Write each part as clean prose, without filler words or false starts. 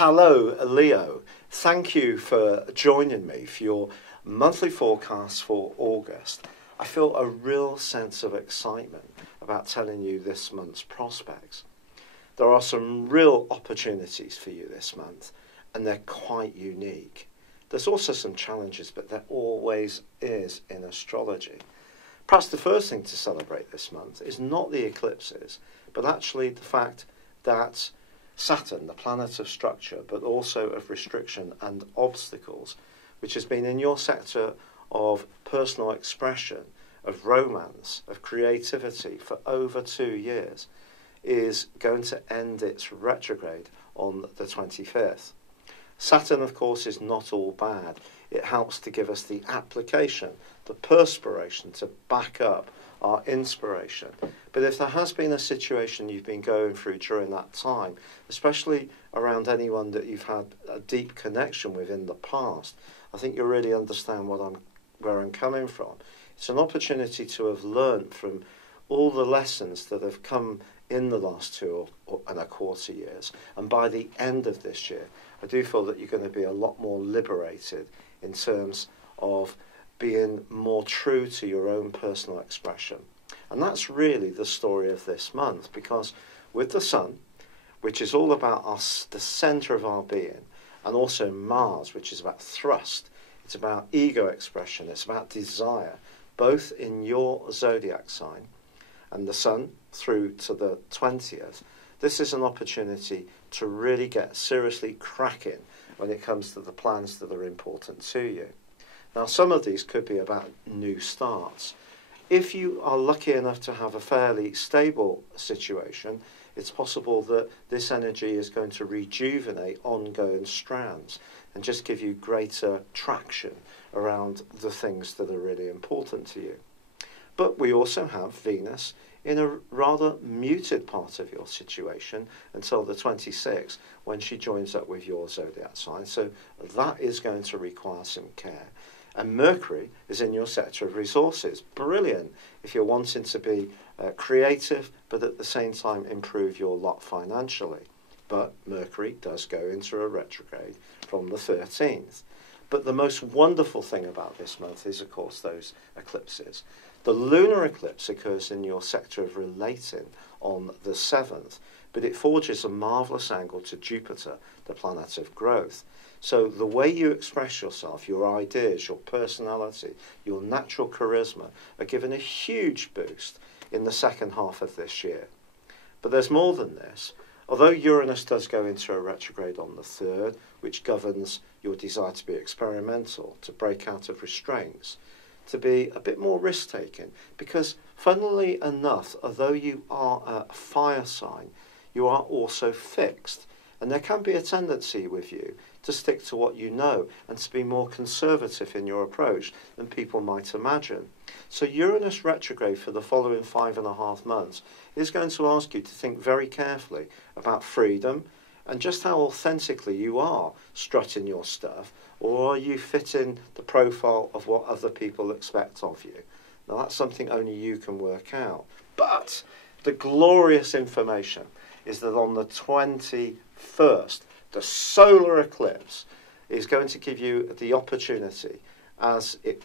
Hello, Leo. Thank you for joining me for your monthly forecast for August. I feel a real sense of excitement about telling you this month's prospects. There are some real opportunities for you this month, and they're quite unique. There's also some challenges, but there always is in astrology. Perhaps the first thing to celebrate this month is not the eclipses, but actually the fact that Saturn, the planet of structure, but also of restriction and obstacles, which has been in your sector of personal expression, of romance, of creativity for over 2 years, is going to end its retrograde on the 25th. Saturn, of course, is not all bad. It helps to give us the application, the perspiration to back up our inspiration. But if there has been a situation you've been going through during that time, especially around anyone that you've had a deep connection with in the past, I think you'll really understand where I'm coming from. It's an opportunity to have learned from all the lessons that have come in the last 2.25 years. And by the end of this year, I do feel that you're going to be a lot more liberated in terms of being more true to your own personal expression. And that's really the story of this month, because with the Sun, which is all about us, the centre of our being, and also Mars, which is about thrust, it's about ego expression, it's about desire, both in your zodiac sign, and the Sun through to the 20th, this is an opportunity to really get seriously cracking when it comes to the plans that are important to you. Now, some of these could be about new starts. If you are lucky enough to have a fairly stable situation, it's possible that this energy is going to rejuvenate ongoing strands and just give you greater traction around the things that are really important to you. But we also have Venus in a rather muted part of your situation until the 26th, when she joins up with your zodiac sign. So that is going to require some care. And Mercury is in your sector of resources. Brilliant if you're wanting to be creative, but at the same time improve your lot financially. But Mercury does go into a retrograde from the 13th. But the most wonderful thing about this month is, of course, those eclipses. The lunar eclipse occurs in your sector of relating on the 7th, but it forges a marvellous angle to Jupiter, the planet of growth. So the way you express yourself, your ideas, your personality, your natural charisma are given a huge boost in the second half of this year. But there's more than this. Although Uranus does go into a retrograde on the 3rd, which governs your desire to be experimental, to break out of restraints, to be a bit more risk-taking, because funnily enough, although you are a fire sign, you are also fixed. And there can be a tendency with you to stick to what you know and to be more conservative in your approach than people might imagine. So Uranus retrograde for the following 5.5 months is going to ask you to think very carefully about freedom and just how authentically you are strutting your stuff, or are you fitting the profile of what other people expect of you? Now that's something only you can work out. But the glorious information is that on the 21st, the solar eclipse is going to give you the opportunity, as it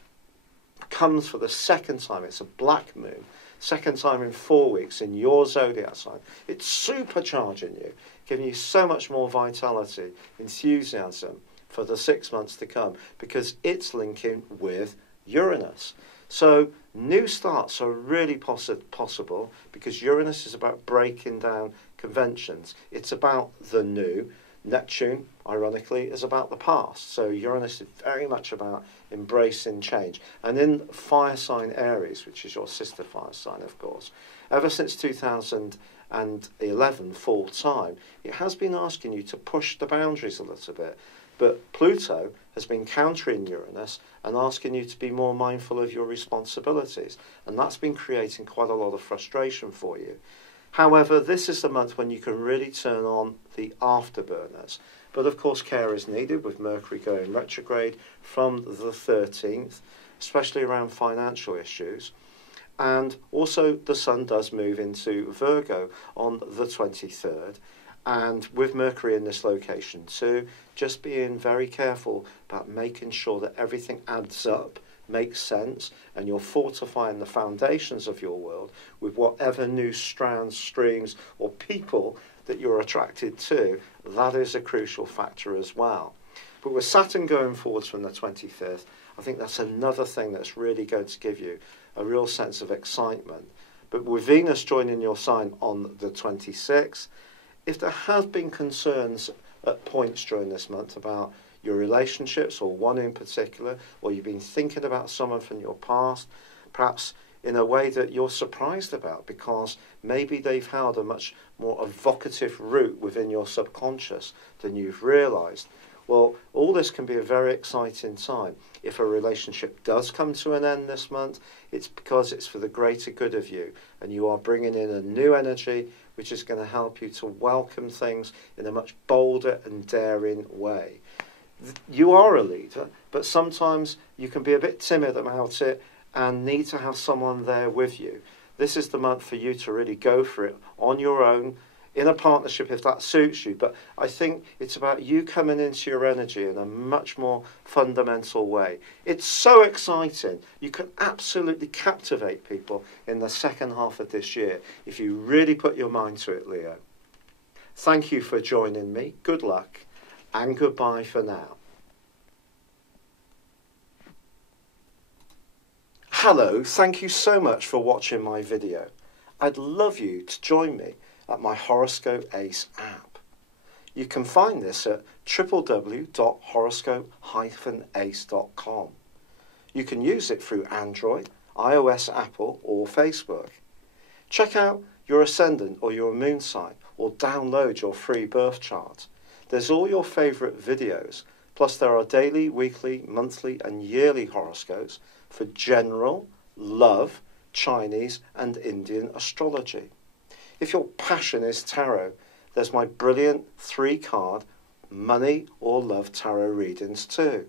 comes for the second time, it's a black moon, second time in 4 weeks in your zodiac sign. It's supercharging you, giving you so much more vitality, enthusiasm for the 6 months to come, because it's linking with Uranus. So new starts are really possible, because Uranus is about breaking down conventions. It's about the new. Neptune, ironically, is about the past. So Uranus is very much about embracing change. And in fire sign Aries, which is your sister fire sign, of course, ever since 2011, full time, it has been asking you to push the boundaries a little bit. But Pluto has been countering Uranus and asking you to be more mindful of your responsibilities. And that's been creating quite a lot of frustration for you. However, this is the month when you can really turn on the afterburners. But of course, care is needed with Mercury going retrograde from the 13th, especially around financial issues. And also the Sun does move into Virgo on the 23rd. And with Mercury in this location too, just being very careful about making sure that everything adds up, makes sense, and you're fortifying the foundations of your world with whatever new strands, strings, or people that you're attracted to. That is a crucial factor as well. But with Saturn going forwards from the 25th, I think that's another thing that's really going to give you a real sense of excitement. But with Venus joining your sign on the 26th, if there have been concerns at points during this month about your relationships, or one in particular, or you've been thinking about someone from your past, perhaps in a way that you're surprised about because maybe they've held a much more evocative root within your subconscious than you've realised. Well, all this can be a very exciting time. If a relationship does come to an end this month, it's because it's for the greater good of you, and you are bringing in a new energy which is going to help you to welcome things in a much bolder and daring way. You are a leader, but sometimes you can be a bit timid about it and need to have someone there with you. This is the month for you to really go for it on your own, in a partnership if that suits you. But I think it's about you coming into your energy in a much more fundamental way. It's so exciting. You can absolutely captivate people in the second half of this year if you really put your mind to it, Leo. Thank you for joining me. Good luck and goodbye for now. Hello, thank you so much for watching my video. I'd love you to join me at my Horoscope Ace app. You can find this at www.horoscope-ace.com. You can use it through Android, iOS, Apple or Facebook. Check out your ascendant or your moon sign or download your free birth chart. There's all your favourite videos, plus there are daily, weekly, monthly and yearly horoscopes for general, love, Chinese and Indian astrology. If your passion is tarot, there's my brilliant 3-card money or love tarot readings too.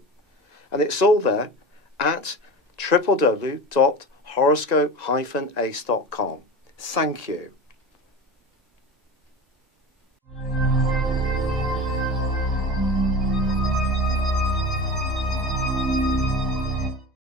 And it's all there at www.horoscope-ace.com. Thank you.